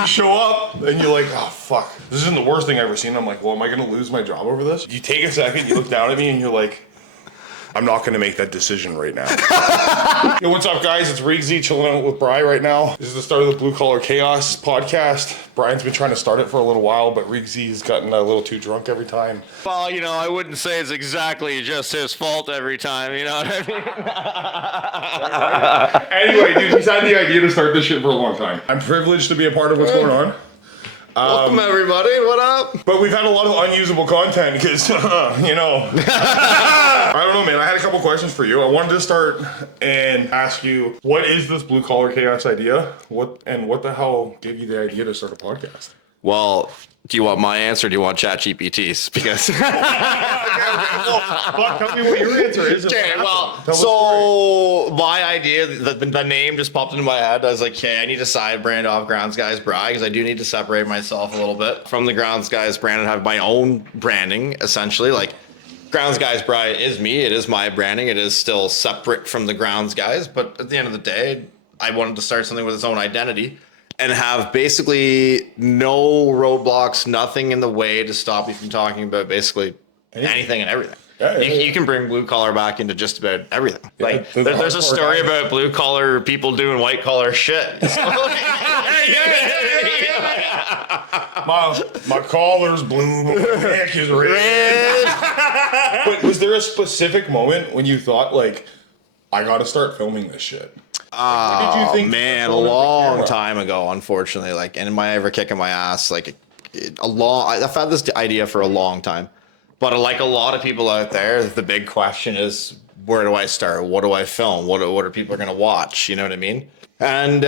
you show up and you're like, oh fuck, this isn't the worst thing I've ever seen. I'm like, well, am I gonna lose my job over this? You take a second, you look down at me and you're like, I'm not gonna make that decision right now. Yo, what's up, guys? It's Riggsy chilling out with Bri right now. This is the start of the Blue Collar Chaos podcast. Brian's been trying to start it for a little while, but Riggsy's gotten a little too drunk every time. Well, you know, I wouldn't say it's exactly just his fault every time, you know what I mean? Anyway, dude, he's had the idea to start this shit for a long time. I'm privileged to be a part of what's going on. Welcome, everybody. What up? But we've had a lot of unusable content because, you know. I don't know, man. I had a couple questions for you. I wanted to start and ask you, what is this Blue Collar Chaos idea? What the hell gave you the idea to start a podcast? Well, do you want my answer or do you want ChatGPT's? Because Well, tell me what your answer is. okay, well, so my idea, the name just popped into my head. I was like, okay, I need to side brand off Grounds Guys Bri because I do need to separate myself a little bit from the Grounds Guys brand and have my own branding, essentially. Like, Grounds Guys Bri is me. It is my branding. It is still separate from the Grounds Guys. But at the end of the day, I wanted to start something with its own identity and have basically no roadblocks, nothing in the way to stop you from talking about basically anything and everything. Yeah. You can bring blue collar back into just about everything. Yeah, like there's a story about blue collar people doing white collar shit. My collar's blue, but my neck is red. But was there a specific moment when you thought, like, I gotta start filming this shit? Oh, man, a long time ago, unfortunately. Like, and am I ever kicking my ass? Like, I've had this idea for a long time. But like a lot of people out there, the big question is, where do I start? What do I film? What are people going to watch? You know what I mean? And,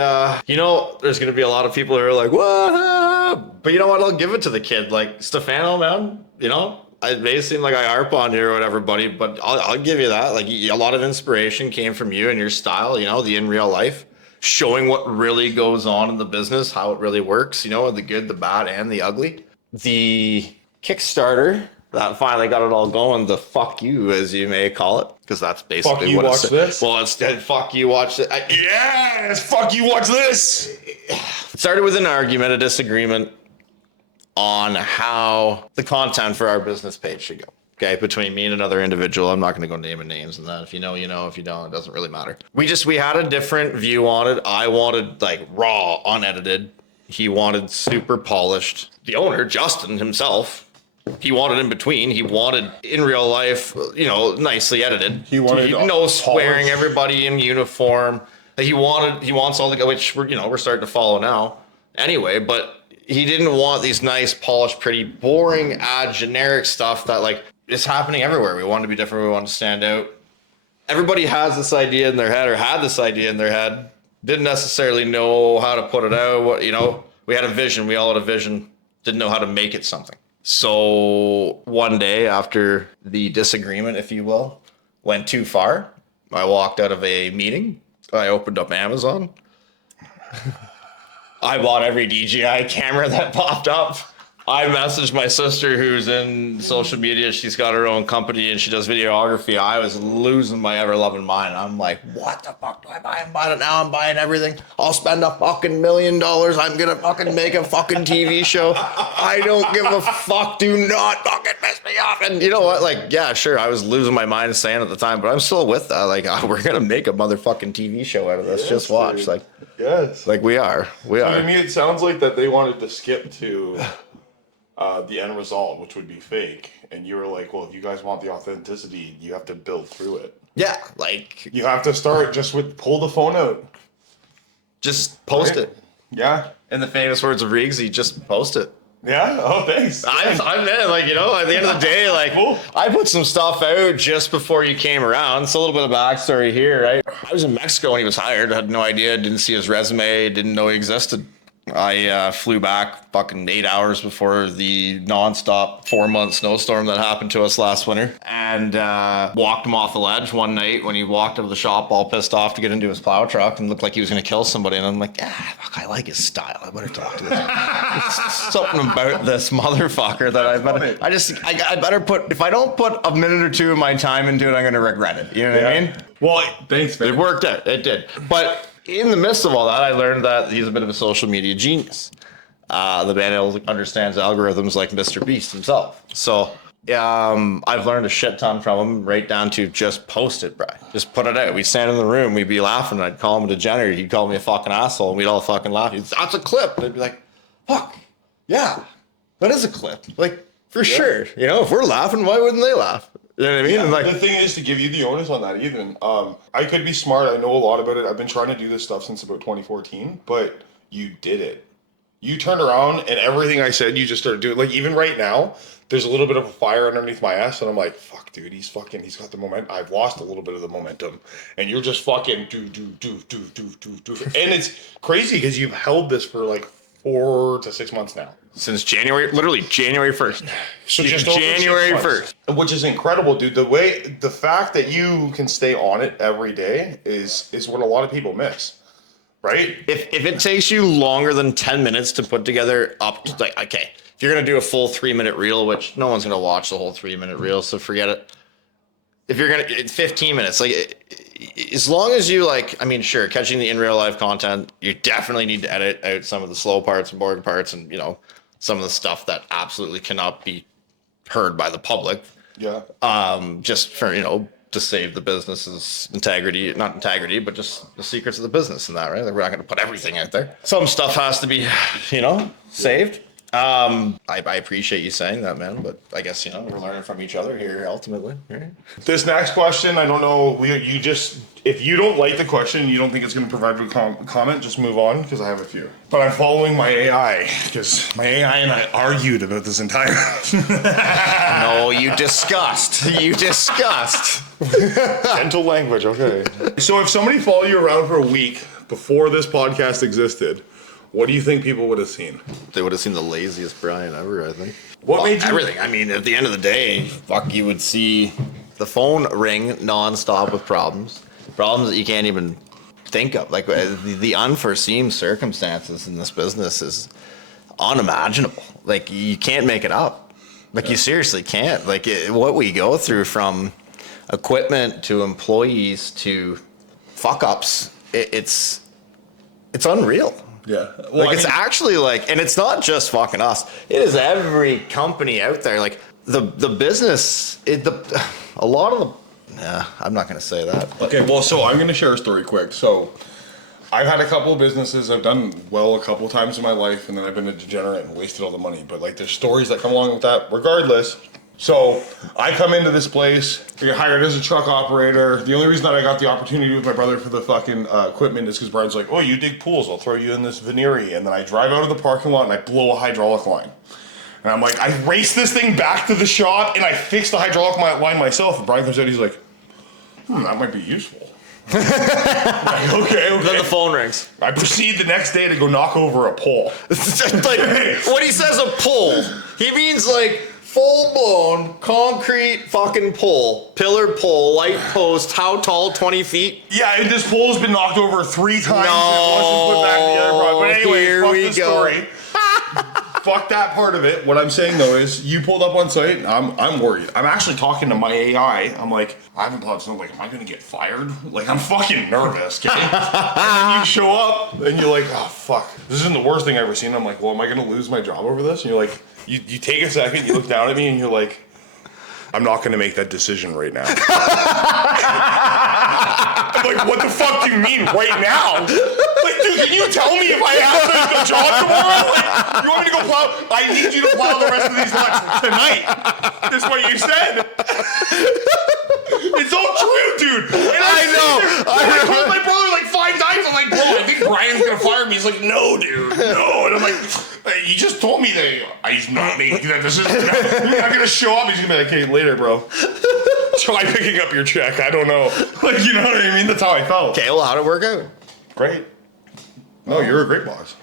you know, there's going to be a lot of people who are like, what? But you know what? I'll give it to the kid. Like, Stefano, man, you know? It may seem like I harp on you or whatever, buddy, but I'll give you that. Like, a lot of inspiration came from you and your style, you know, the in real life, showing what really goes on in the business, how it really works, you know, the good, the bad, and the ugly. The Kickstarter that finally got it all going, the fuck you, as you may call it, because that's basically what it's. This? Well, it's fuck you, watch it. Yes, fuck you, watch this. It started with an argument, a disagreement on how the content for our business page should go. Okay, between me and another individual. I'm not going to go naming names and that. If you know, you know. If you don't, it doesn't really matter. We had a different view on it. I wanted like raw, unedited. He wanted super polished. The owner, Justin himself, he wanted in between. He wanted in real life, you know, nicely edited. He wanted no swearing, everybody in uniform. He wants all the, which we're starting to follow now anyway, but he didn't want these nice, polished, pretty, boring, generic stuff that like is happening everywhere. We want to be different. We want to stand out. Everybody has this idea in their head or had this idea in their head. Didn't necessarily know how to put it out. We had a vision. We all had a vision. Didn't know how to make it something. So one day after the disagreement, if you will, went too far, I walked out of a meeting. I opened up Amazon. I bought every DJI camera that popped up. I messaged my sister who's in social media. She's got her own company and she does videography. I was losing my ever-loving mind. I'm like, what the fuck do I buy? I'm buying it now. I'm buying everything. I'll spend a fucking $1 million. I'm going to fucking make a fucking TV show. I don't give a fuck. Do not fucking piss me off. And you know what? Like, yeah, sure. I was losing my mind saying at the time, but I'm still with that. Like, we're going to make a motherfucking TV show out of this. Yes, just watch. Dude. Like, yes. Like we are. To me, it sounds like that they wanted to skip to the end result, which would be fake. And you were like, well, if you guys want the authenticity, you have to build through it. Yeah, like... You have to start just with pull the phone out. Just post it. Yeah. In the famous words of Riggsy, just post it. Yeah? Oh, thanks. I'm in, like, you know, at the end of the day, like, cool. I put some stuff out just before you came around. It's a little bit of backstory here, right? I was in Mexico when he was hired. I had no idea, didn't see his resume, didn't know he existed. I flew back fucking 8 hours before the nonstop 4-month snowstorm that happened to us last winter, and walked him off the ledge one night when he walked out of the shop all pissed off to get into his plow truck and looked like he was going to kill somebody. And I'm like, fuck, I like his style. I better talk to this. Something about this motherfucker that I better put, if I don't put a minute or two of my time into it, I'm going to regret it. You know what I mean? Well, thanks, man. It worked out. It did. But in the midst of all that, I learned that he's a bit of a social media genius. The man understands algorithms like Mr. Beast himself. So I've learned a shit ton from him, right down to just post it, bro. Just put it out. We'd stand in the room, we'd be laughing, and I'd call him a degenerate. He'd call me a fucking asshole, and we'd all fucking laugh. That's a clip. And I'd be like, fuck, yeah, that is a clip. Like, for sure. You know, if we're laughing, why wouldn't they laugh? You know what I mean? Yeah, And like, the thing is to give you the onus on that even. I could be smart. I know a lot about it. I've been trying to do this stuff since about 2014, but you did it. You turned around and everything I said, you just started doing. Like, even right now, there's a little bit of a fire underneath my ass, and I'm like, fuck, dude, he's got the momentum. I've lost a little bit of the momentum, and you're just fucking do. And it's crazy because you've held this for like 4 to 6 months now. since literally January 1st. So just January 1st. Which is incredible, dude. The fact that you can stay on it every day is what a lot of people miss. Right? If it takes you longer than 10 minutes to put together up to, like, okay, if you're going to do a full 3-minute reel, which no one's going to watch the whole 3-minute reel, so forget it. If you're going to, 15 minutes, like, as long as you, like, I mean, sure, catching the in real life content, you definitely need to edit out some of the slow parts and boring parts and, you know, some of the stuff that absolutely cannot be heard by the public. Yeah. Just for, you know, to save the business's integrity, not integrity, but just the secrets of the business and that, right? Like, we're not going to put everything out there. Some stuff has to be, you know, saved. I appreciate you saying that, man, but I guess, you know, we're learning from each other here ultimately. Right? This next question, I don't know. If you don't like the question, you don't think it's going to provide a comment, just move on because I have a few. But I'm following my AI because my AI and I argued about this entire. No, you disgust. You disgust. Gentle language, okay. So if somebody followed you around for a week before this podcast existed, what do you think people would have seen? They would have seen the laziest Brian ever, I think. What made you... Everything. I mean, at the end of the day, fuck, you would see the phone ring nonstop with problems that you can't even think of. Like, the unforeseen circumstances in this business is unimaginable. Like, you can't make it up. Like, you seriously can't. Like, what we go through from equipment to employees to fuck-ups, it's unreal. Yeah. Well, like, it's actually like, and it's not just fucking us. It is every company out there. Like, the business, a lot of the, I'm not going to say that. But. Okay, well, so I'm going to share a story quick. So I've had a couple of businesses. I've done well a couple of times in my life, and then I've been a degenerate and wasted all the money. But, like, there's stories that come along with that regardless. So I come into this place, I get hired as a truck operator. The only reason that I got the opportunity with my brother for the fucking equipment is because Brian's like, oh, you dig pools, I'll throw you in this veneery. And then I drive out of the parking lot and I blow a hydraulic line. And I'm like, I race this thing back to the shop and I fix the hydraulic line myself. And Brian comes out, he's like, that might be useful. Like, okay. Then the phone rings. I proceed the next day to go knock over a pole. Like, when he says a pole, he means like full-blown concrete fucking pole, pillar pole, light post. How tall? 20 feet? Yeah, and this pole's been knocked over 3 times. And it wasn't put back together. But anyway, here fuck we the go. story. Fuck that part of it. What I'm saying though is, you pulled up on site. I'm worried. I'm actually talking to my AI. I'm like, I haven't plowed snow. Like, am I gonna get fired? Like, I'm fucking nervous. Okay? And then you show up and you're like, oh fuck, this isn't the worst thing I've ever seen. I'm like, well, am I gonna lose my job over this? And you're like, you take a second, you look down at me, and you're like, I'm not gonna make that decision right now. I'm like, what the fuck do you mean right now? Like, dude, can you tell me if I have the job tomorrow? Like, you want me to go plow? I need you to plow the rest of these lots tonight. Is what you said. It's all true, dude. And I told my brother like 5 times. I'm like, bro, I think Brian's gonna fire me. He's like, no, dude, no. And I'm like, you just told me that he's not making that decision. He's not gonna show up. He's gonna be like, okay, later, bro. Try picking up your check. I don't know. Like, you know what I mean? That's how I felt. Okay, well, how'd it work out? Great. No, you're a great boss.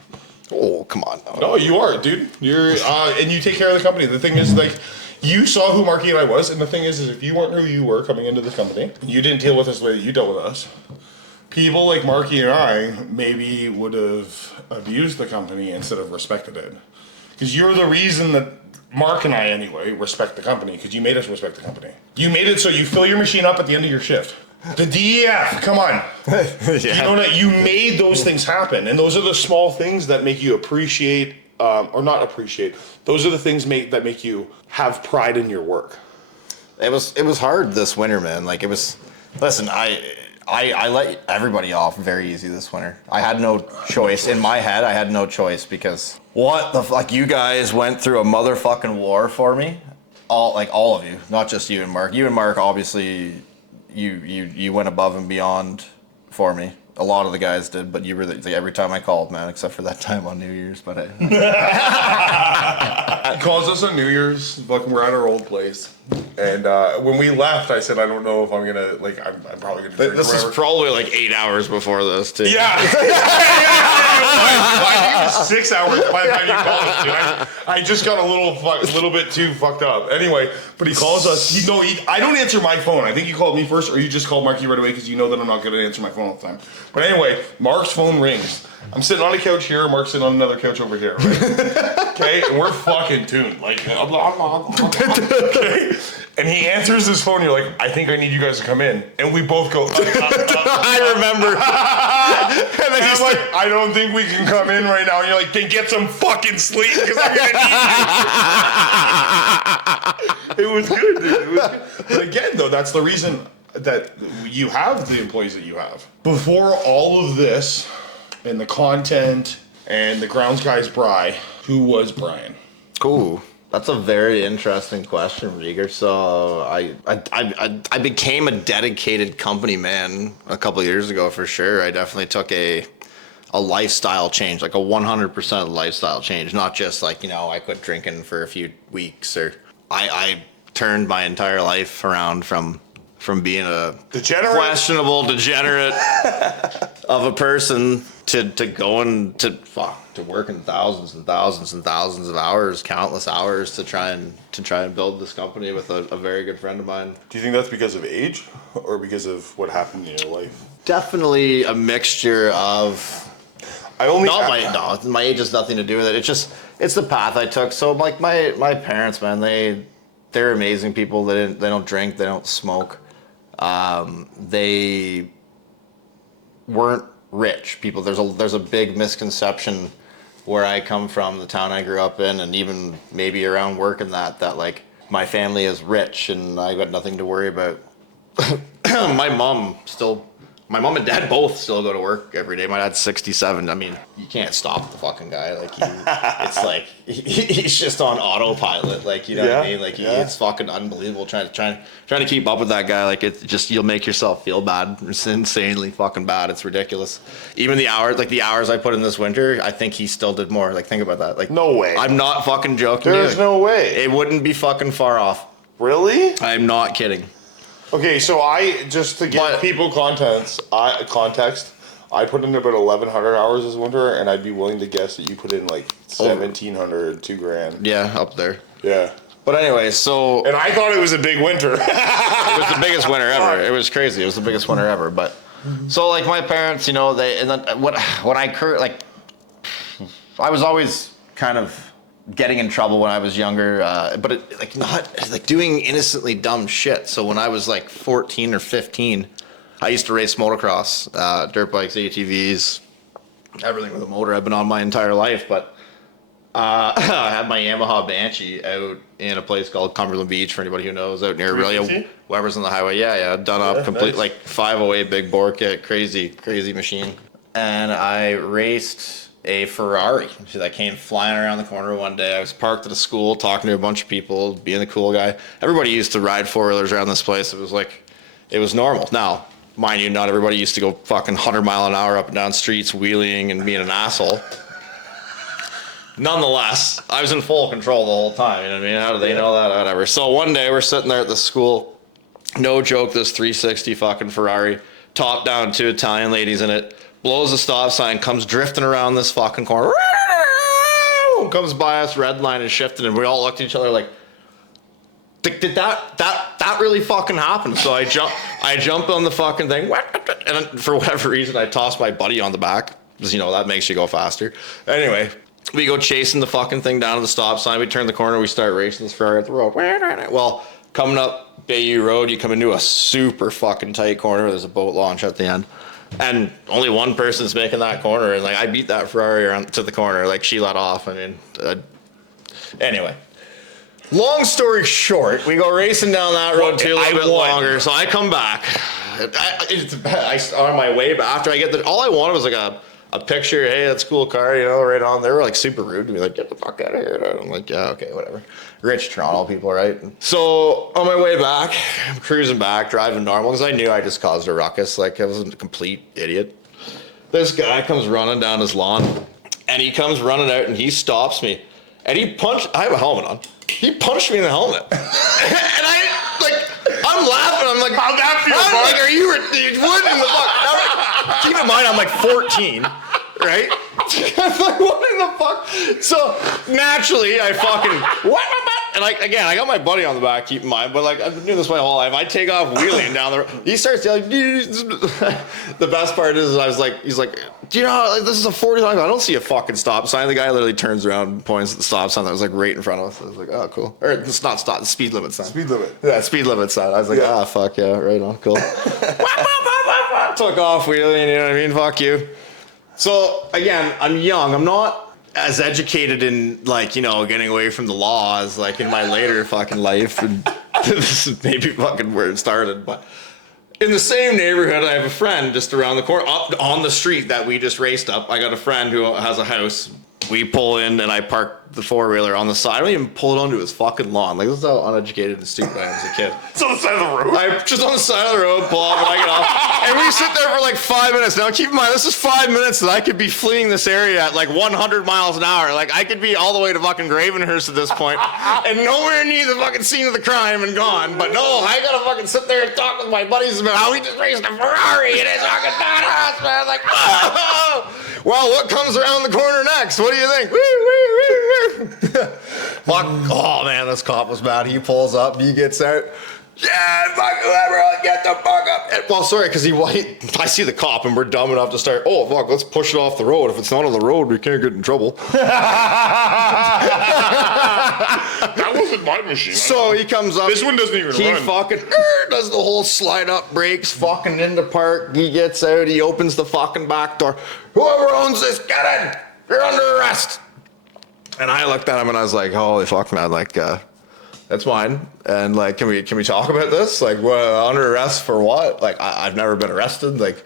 Oh, come on. No, you are, dude. You're and you take care of the company. The thing is, like, you saw who Marky and I was, and the thing is if you weren't who you were coming into this company, you didn't deal with us the way that you dealt with us, people like Marky and I maybe would have abused the company instead of respected it. Because you're the reason that Mark and I, anyway, respect the company, because you made us respect the company. You made it so you fill your machine up at the end of your shift. The DEF, come on. Yeah. You know that you made those things happen, and those are the small things that make you appreciate or not appreciate. Those are the things that make you have pride in your work. It was hard this winter, man. Like, it was. Listen, I let everybody off very easy this winter. I had no choice. In my head, I had no choice because what the fuck? You guys went through a motherfucking war for me. All of you, not just you and Mark. You and Mark, obviously, you went above and beyond for me. A lot of the guys did, but you were every time I called, man, except for that time on New Year's. But he calls us on New Year's. Fucking, we're at our old place, and when we left, I said, I don't know if I'm gonna I'm probably gonna drink. This is probably like 8 hours before this, too. Yeah. I think it was 6 hours by the time you called us, dude. I just got a little bit too fucked up. Anyway, but he calls us. I don't answer my phone. I think you called me first, or you just called Marky right away because you know that I'm not going to answer my phone all the time. But anyway, Mark's phone rings. I'm sitting on a couch here. Mark's sitting on another couch over here. Right? Okay, and we're fucking tuned. Like, okay. And he answers his phone. You're like, I think I need you guys to come in. And we both go, I remember. And then he's like, I don't think we can come in right now. And you're like, then get some fucking sleep because I'm going to need you. It was good, dude. It was good. But again, though, that's the reason that you have the employees that you have. Before all of this and the content and the Grounds Guys Bry, who was Brian? Cool. That's a very interesting question, Rieger. So I became a dedicated company man a couple of years ago for sure. I definitely took a lifestyle change, like a 100% lifestyle change, not just like, I quit drinking for a few weeks, or I turned my entire life around from being a questionable degenerate of a person to going to working thousands and thousands and thousands of hours, countless hours to try and build this company with a very good friend of mine. Do you think that's because of age or because of what happened in your life? Definitely a mixture of. My age has nothing to do with it. It's the path I took. So like my parents, man, they're amazing people. They don't drink, they don't smoke. They weren't rich people. There's a big misconception where I come from, the town I grew up in, and even maybe around work and that like my family is rich and I got nothing to worry about. My mom and dad both still go to work every day. My dad's 67. I mean, you can't stop the fucking guy. Like, it's like he's just on autopilot. Like, you know what I mean? Like, it's fucking unbelievable trying to keep up with that guy. Like, it's just, you'll make yourself feel bad. It's insanely fucking bad. It's ridiculous. Even the hours I put in this winter, I think he still did more. Like, think about that. Like, no way. I'm not fucking joking. There's no way. It wouldn't be fucking far off. Really? I'm not kidding. Okay, so just to give people context, I put in about 1,100 hours this winter, and I'd be willing to guess that you put in like 1,700, $2,000. Yeah, up there. Yeah. But anyway, so. And I thought it was a big winter. It was the biggest winter ever. It was crazy. It was the biggest winter ever. But so like my parents, I was always kind of getting in trouble when I was younger, but not doing innocently dumb shit. So when I was like 14 or 15, I used to race motocross, dirt bikes, ATVs, everything with a motor. I've been on my entire life, but I had my Yamaha Banshee out in a place called Cumberland Beach, for anybody who knows, out near really Weber's on the highway. Yeah, done up, complete, nice. Like 508 big bore kit, crazy machine. And I raced a Ferrari that came flying around the corner one day. I was parked at a school talking to a bunch of people, being the cool guy. Everybody used to ride four-wheelers around this place. It was normal. Now, mind you, not everybody used to go fucking 100 mile an hour up and down streets wheeling and being an asshole. Nonetheless, I was in full control the whole time. You know what I mean? How do they know that? Whatever. So one day we're sitting there at the school. No joke, this 360 fucking Ferrari, top down, 2 Italian ladies in it, blows the stop sign, comes drifting around this fucking corner, comes by us, red line is shifting, and we all looked at each other like, did that really fucking happen? So I jump on the fucking thing, and for whatever reason I toss my buddy on the back, because that makes you go faster. Anyway, we go chasing the fucking thing down to the stop sign, we turn the corner, we start racing this Ferrari at the road. Well, coming up Bayou Road, you come into a super fucking tight corner, there's a boat launch at the end. And only one person's making that corner, and like I beat that Ferrari around to the corner. Like she let off. I mean, anyway. Long story short, we go racing down that road too, a little bit longer. So I come back. On my way, but after I get there, all I wanted was like a picture. Hey, that's a cool car, you know, right on. They were like super rude to me, like, get the fuck out of here. And I'm like, yeah, okay, whatever. Rich Toronto people, right? So on my way back, I'm cruising back, driving normal, because I knew I just caused a ruckus. Like, I was a complete idiot. This guy comes running down his lawn, and he comes running out, and he stops me. And he punched, I have a helmet on. He punched me in the helmet. And I'm laughing. I'm like, how'd that feel? I'm like, are you, what in the fuck? Keep in mind, I'm like 14, right? I'm like, what in the fuck? So naturally, I fucking, and like, again, I got my buddy on the back, keep in mind, but like, I've been doing this my whole life. I take off wheeling down the road. He starts yelling. The best part is, I was like, he's like, do you know, like, this is a 40 line. I don't see a fucking stop sign. The guy literally turns around and points at the stop sign that was like right in front of us. I was like, oh, cool. Or it's not stop, the speed limit sign. Speed limit. Yeah, speed limit sign. I was like, ah, fuck yeah, right on, cool. Took off wheeling, you know what I mean? Fuck you. So again, I'm young. I'm not as educated in, like, you know, getting away from the law as like in my later fucking life. And this is maybe fucking where it started, but in the same neighborhood, I have a friend just around the corner, up on the street that we just raced up. I got a friend who has a house. We pull in and I park the four-wheeler on the side. I don't even pull it onto his fucking lawn. Like, this is how uneducated and stupid I am as a kid. It's on the side of the road? I'm just on the side of the road, pull off, and I get off. And we sit there for like 5 minutes. Now, keep in mind, this is 5 minutes that I could be fleeing this area at like 100 miles an hour. Like, I could be all the way to fucking Gravenhurst at this point, and nowhere near the fucking scene of the crime and gone. But no, I gotta fucking sit there and talk with my buddies about how we just raced a Ferrari and it's fucking badass, man. Like, oh! Well, what comes around the corner next? What do you think? Woo, woo, woo, woo. Fuck. Oh, man, this cop was bad. He pulls up. He gets out. Yeah, fuck whoever. Get the fuck up. And, well, sorry, because I see the cop, and we're dumb enough to start, oh, fuck, let's push it off the road. If it's not on the road, we can't get in trouble. That wasn't my machine. So he comes up. This one doesn't even run. He fucking does the whole slide up, brakes, fucking into park. He gets out. He opens the fucking back door. Whoever owns this, get in. You're under arrest. And I looked at him and I was like, holy fuck, man. Like, that's mine. And like, can we talk about this? Like, what, under arrest for what? Like, I've never been arrested. Like,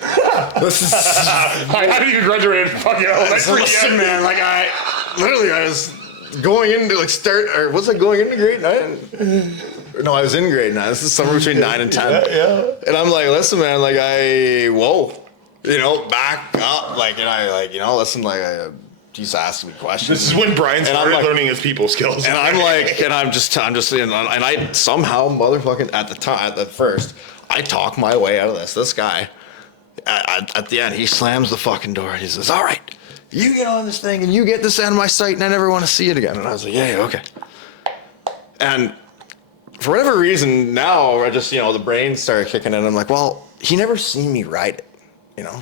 this is. How do you graduate fucking elementary? Listen, man. Like, I was going into like was I going into grade 9? No, I was in grade 9. This is somewhere between 9 and 10. Yeah. And I'm like, listen, man, like you know, back up, like, and I like, you know, listen, like, he's asking me questions. This is when Brian's started learning his people skills. And I'm like, and I'm just, and I somehow motherfucking at first, I talk my way out of this. This guy, at the end, he slams the fucking door and he says, all right, you get on this thing and you get this out of my sight and I never want to see it again. And I was like, yeah, okay. And for whatever reason, now I just, you know, the brain started kicking in. I'm like, well, he never seen me ride it, you know?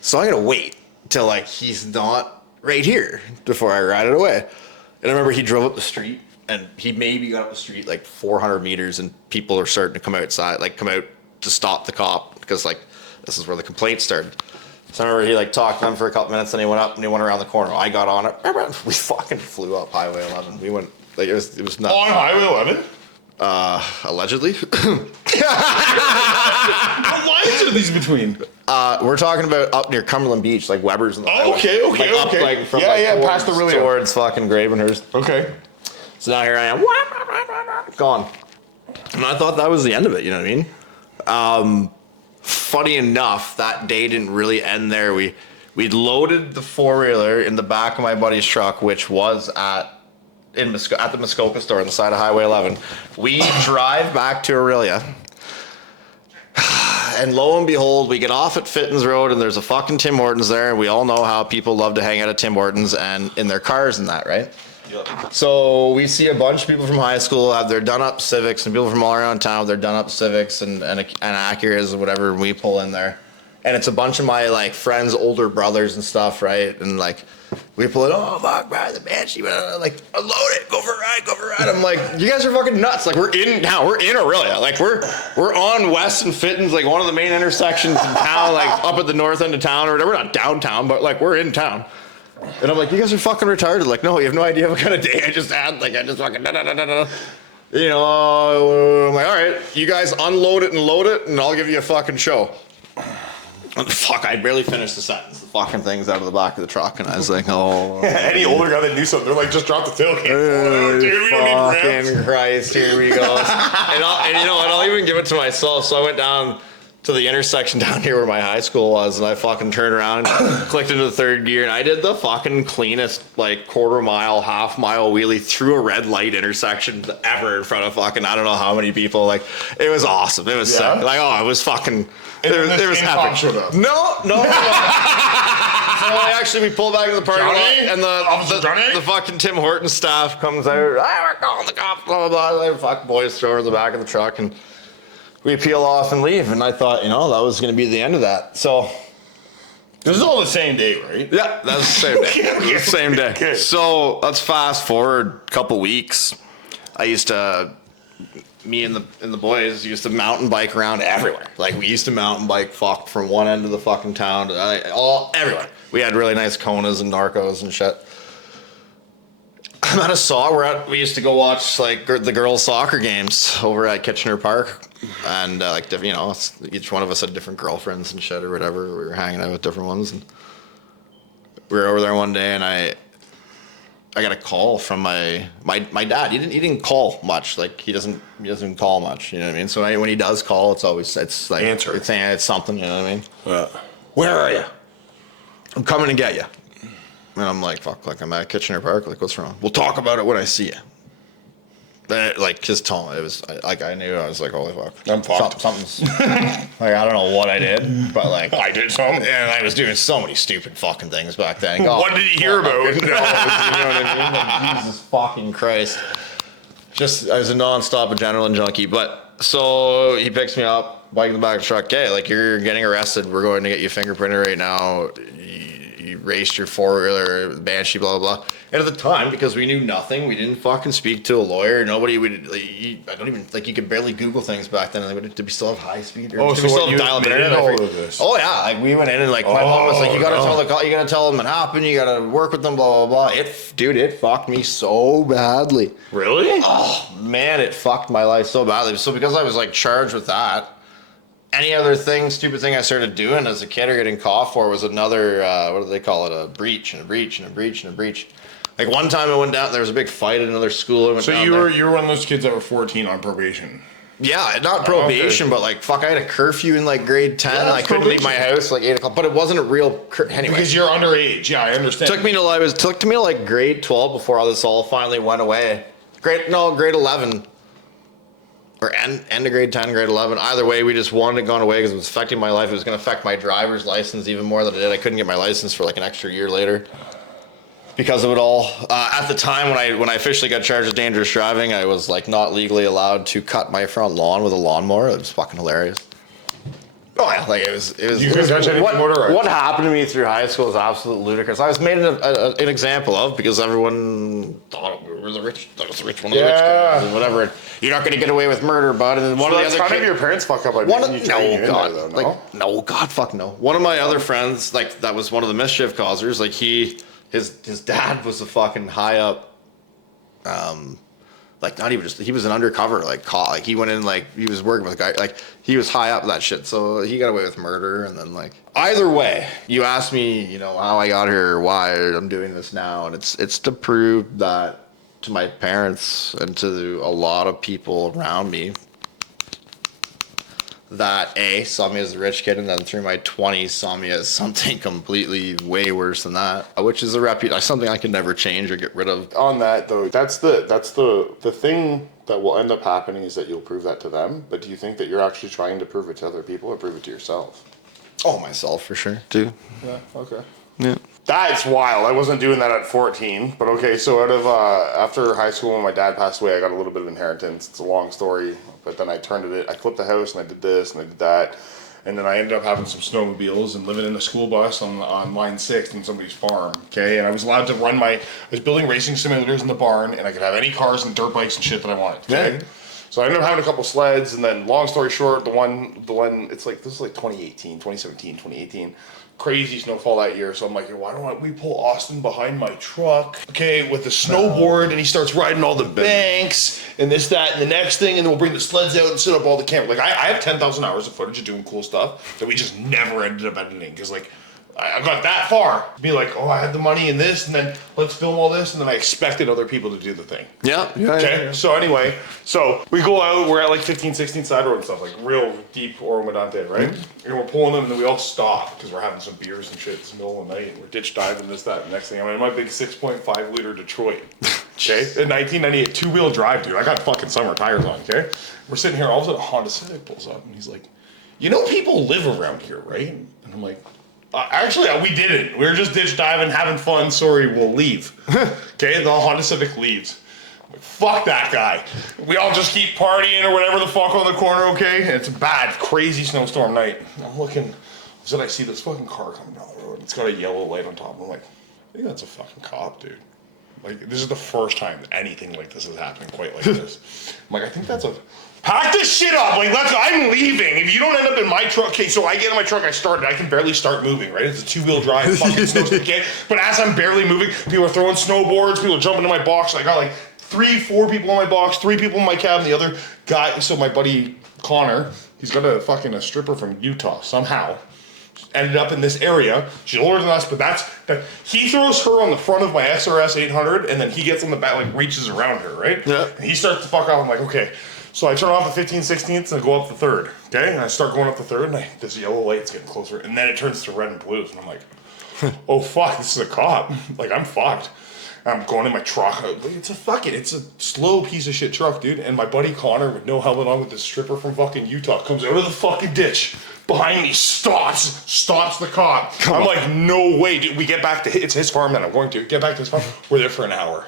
So I'm going to wait till like he's not right here before I ride it away. And I remember he drove up the street and he maybe got up the street like 400 meters and people are starting to come outside, like come out to stop the cop because like this is where the complaint started. So I remember he like talked to them for a couple minutes and he went up and he went around the corner. I got on it. We fucking flew up Highway 11. We went, like it was nuts. On Highway 11? Allegedly. What lines are these between? We're talking about up near Cumberland Beach, like Weber's. And Okay. Up, like, from, Past the William. towards fucking Gravenhurst. Okay. So now here I am, gone. And I thought that was the end of it. You know what I mean? Funny enough, that day didn't really end there. We'd loaded the four-wheeler in the back of my buddy's truck, which was at the Muskoka store on the side of Highway 11. We drive back to Aurelia. And lo and behold, we get off at Fittins Road and there's a fucking Tim Hortons there. And we all know how people love to hang out at Tim Hortons and in their cars and that, right? Yep. So we see a bunch of people from high school have their done-up Civics and people from all around town have their done-up Civics and Acuras or whatever. And we pull in there. And it's a bunch of my like friends' older brothers and stuff, right? And like we pull it, oh fuck, man, the Banshee, like unload it, go for a ride. And I'm like, you guys are fucking nuts. Like, we're in town. We're in Aurelia. Like, we're on West and Fittins, like one of the main intersections in town, like up at the north end of town or whatever. We're not downtown, but like we're in town. And I'm like, you guys are fucking retarded. Like, no, you have no idea what kind of day I just had. Like, I just fucking You know, I'm like, all right, you guys unload it and load it, and I'll give you a fucking show. Fuck, I barely finished the sentence. The fucking thing's out of the back of the truck, and I was like, oh. Any older guy that knew something, they're like, just drop the tailgate. Dude, we don't need ramps. Fucking Christ, here we go. and you know what, I'll even give it to myself. So I went down to the intersection down here where my high school was, and I fucking turned around, clicked into the third gear, and I did the fucking cleanest, like, quarter mile, half mile wheelie through a red light intersection ever in front of fucking, I don't know how many people. Like, it was awesome. It was sick. Like, oh, it was fucking... There was epic. No. So actually, we pull back to the parking lot, and the fucking Tim Hortons staff comes out. We're calling the cops. Blah blah blah. They fuck boys throw her in the back of the truck, and we peel off and leave. And I thought, that was going to be the end of that. So this is all the same day, right? Yeah, that's the same day. It was the same day. Okay. So let's fast forward a couple weeks. Me and the boys used to mountain bike around everywhere. Like, we used to mountain bike from one end of the fucking town to everywhere. We had really nice Konas and Narcos and shit. I'm at a we used to go watch like the girls' soccer games over at Kitchener Park, and each one of us had different girlfriends and shit or whatever. We were hanging out with different ones, and we were over there one day, and I got a call from my dad. He didn't call much. Like, he doesn't call much. You know what I mean? So when he does call, it's like answer. It's something. You know what I mean? Yeah. Where are you? I'm coming to get you. And I'm like, fuck. Like, I'm at Kitchener Park. Like, what's wrong? We'll talk about it when I see you. His tone, it was like, I knew. I was like, holy fuck, I'm fucked. Something's like, I don't know what I did, but like I did something, and I was doing so many stupid fucking things back then. What did he hear about? You know what I mean? Like, Jesus fucking Christ! I was a non-stop adrenaline junkie. But so he picks me up, bike in the back of the truck. Hey, like, you're getting arrested. We're going to get you fingerprinted right now. You raced your four-wheeler, Banshee, blah, blah, blah. And at the time, because we knew nothing, we didn't fucking speak to a lawyer. Nobody would, you could barely Google things back then. Like, did we still have high speed? Or did we still have dial-up internet? Oh, yeah. Like, we went in and, like, my mom was like, you gotta tell them what happened. You gotta work with them, blah, blah, blah. It fucked me so badly. Really? Oh, man, it fucked my life so badly. So because I was, like, charged with that, any other stupid thing I started doing as a kid or getting caught for was another, what do they call it? A breach and a breach and a breach and a breach. Like, one time I went down, there was a big fight at another school. So you were one of those kids that were 14 on probation? Yeah, not probation, but like, fuck, I had a curfew in like grade 10. Yeah, I couldn't leave my house like 8 o'clock, but it wasn't a real anyway. Because you're underage, yeah, I understand. Took me to like grade 12 before all this all finally went away. Grade 11. Or end of grade 10, grade 11. Either way, we just wanted it gone away because it was affecting my life. It was going to affect my driver's license even more than it did. I couldn't get my license for like an extra year later because of it all. At the time when I officially got charged with dangerous driving, I was like not legally allowed to cut my front lawn with a lawnmower. It was fucking hilarious. Oh yeah, like it was. You couldn't touch any motorized. What happened to me through high school is absolutely ludicrous. I was made an example of because everyone thought we were the rich. That was the rich one of the rich kids, and whatever. You're not going to get away with murder, bud. And then one of the other kind of your parents fuck up. No, God, fuck no. One of my other friends, like that was one of the mischief causers. Like his dad was a fucking high up. Like not even just, he was an undercover, like caught, like he went in, like he was working with a guy, like he was high up that shit. So he got away with murder. And then like, either way, you asked me, how I got here, why I'm doing this now. And it's to prove that to my parents and to a lot of people around me that saw me as the rich kid, and then through my 20s saw me as something completely way worse than that, which is something I can never change or get rid of. On that though, that's the thing that will end up happening is that you'll prove that to them. But do you think that you're actually trying to prove it to other people or prove it to yourself? Oh, myself for sure, too. Yeah. Okay. Yeah. That's wild. I wasn't doing that at 14, but okay. So after high school, when my dad passed away, I got a little bit of inheritance. It's a long story, but then I flipped the house and I did this and I did that, And then I ended up having some snowmobiles and living in a school bus on line 6 in somebody's farm, okay? And I was allowed to I was building racing simulators in the barn, and I could have any cars and dirt bikes and shit that I wanted, okay? Yeah. So I ended up having a couple sleds, and then long story short, the one, it's like, this is like 2018, crazy snowfall that year. So I'm like, why don't we pull Austin behind my truck, okay, with the snowboard, and he starts riding all the banks, and this, that, and the next thing, and then we'll bring the sleds out and set up all the cameras. Like, I have 10,000 hours of footage of doing cool stuff that we just never ended up editing, because, like, I got that far to be like, oh, I had the money in this, and then let's film all this, and then I expected other people to do the thing. Yeah. Okay, so anyway, so we go out, we're at like 15, 16 side road and stuff, like real deep Oro Medante, right? And we're pulling them, and then we all stop because we're having some beers and shit. It's the middle of the night, and we're ditch diving, this, that, and next thing, I'm in my big 6.5 liter Detroit. Okay, in 1998, 2-wheel drive, dude. I got fucking summer tires on, okay? We're sitting here, all of a sudden a Honda Civic pulls up, and he's like, you know people live around here, right? And I'm like, actually, we didn't. We were just ditch diving, having fun. Sorry, we'll leave. Okay, the Honda Civic leaves. I'm like, fuck that guy. We all just keep partying or whatever the fuck on the corner, okay? And it's a bad, crazy snowstorm night. I'm looking, so I see this fucking car coming down the road. It's got a yellow light on top. I'm like, I think that's a fucking cop, dude. Like, this is the first time anything like this is happening quite like this. I'm like, I think that's a... Pack this shit up, like, I'm leaving. If you don't end up in my truck, okay, so I get in my truck, I can barely start moving, right? It's a 2-wheel drive, fucking snowstorm, okay? But as I'm barely moving, people are throwing snowboards, people are jumping in my box. I got like 3-4 people in my box, 3 people in my cab, and the other guy, so my buddy Connor, he's got a stripper from Utah somehow. Ended up in this area. She's older than us, but he throws her on the front of my SRS 800, and then he gets on the back, like reaches around her, right? Yeah. And he starts to fuck off. I'm like, okay. So I turn off the 15, 16th and go up the 3rd, okay? And I start going up the 3rd, and this yellow light's getting closer, and then it turns to red and blues, and I'm like, oh fuck, this is a cop. Like, I'm fucked. I'm going in my truck. It's a slow piece of shit truck, dude. And my buddy Connor with no helmet on with this stripper from fucking Utah comes out of the fucking ditch behind me, stops the cop. I'm like, no way, dude. We get back to, it's his farm that I'm going to. Get back to his farm. We're there for an hour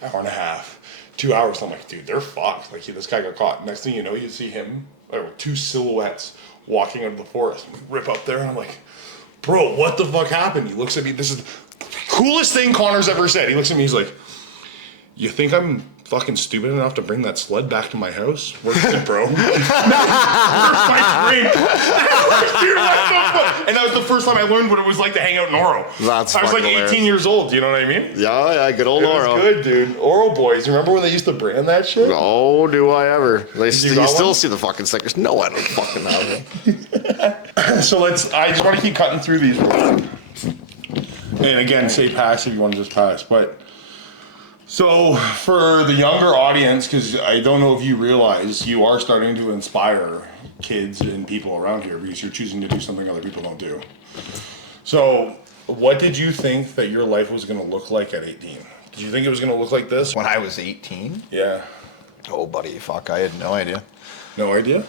and a half. 2 hours. I'm like, dude, they're fucked. Like, this guy got caught. Next thing you know, you see him, or 2 silhouettes walking out of the forest. We rip up there, and I'm like, bro, what the fuck happened? He looks at me. This is the coolest thing Connor's ever said. He looks at me. He's like, you think I'm fucking stupid enough to bring that sled back to my house? Where's it, bro? And that was the first time I learned what it was like to hang out in Oro. I was like 18 years old. Do you know what I mean? Yeah, good old Oro. It was good, dude. Oro boys. You remember when they used to brand that shit? Oh, do I ever? You still see the fucking stickers. No, I don't fucking have them. So I just want to keep cutting through these. And again, say pass if you want to just pass. But so for the younger audience, because I don't know if you realize, you are starting to inspire kids and people around here because you're choosing to do something other people don't do. So what did you think that your life was going to look like at 18? Did you think it was going to look like this? When I was 18? Yeah. Oh, buddy, fuck, I had no idea. No idea?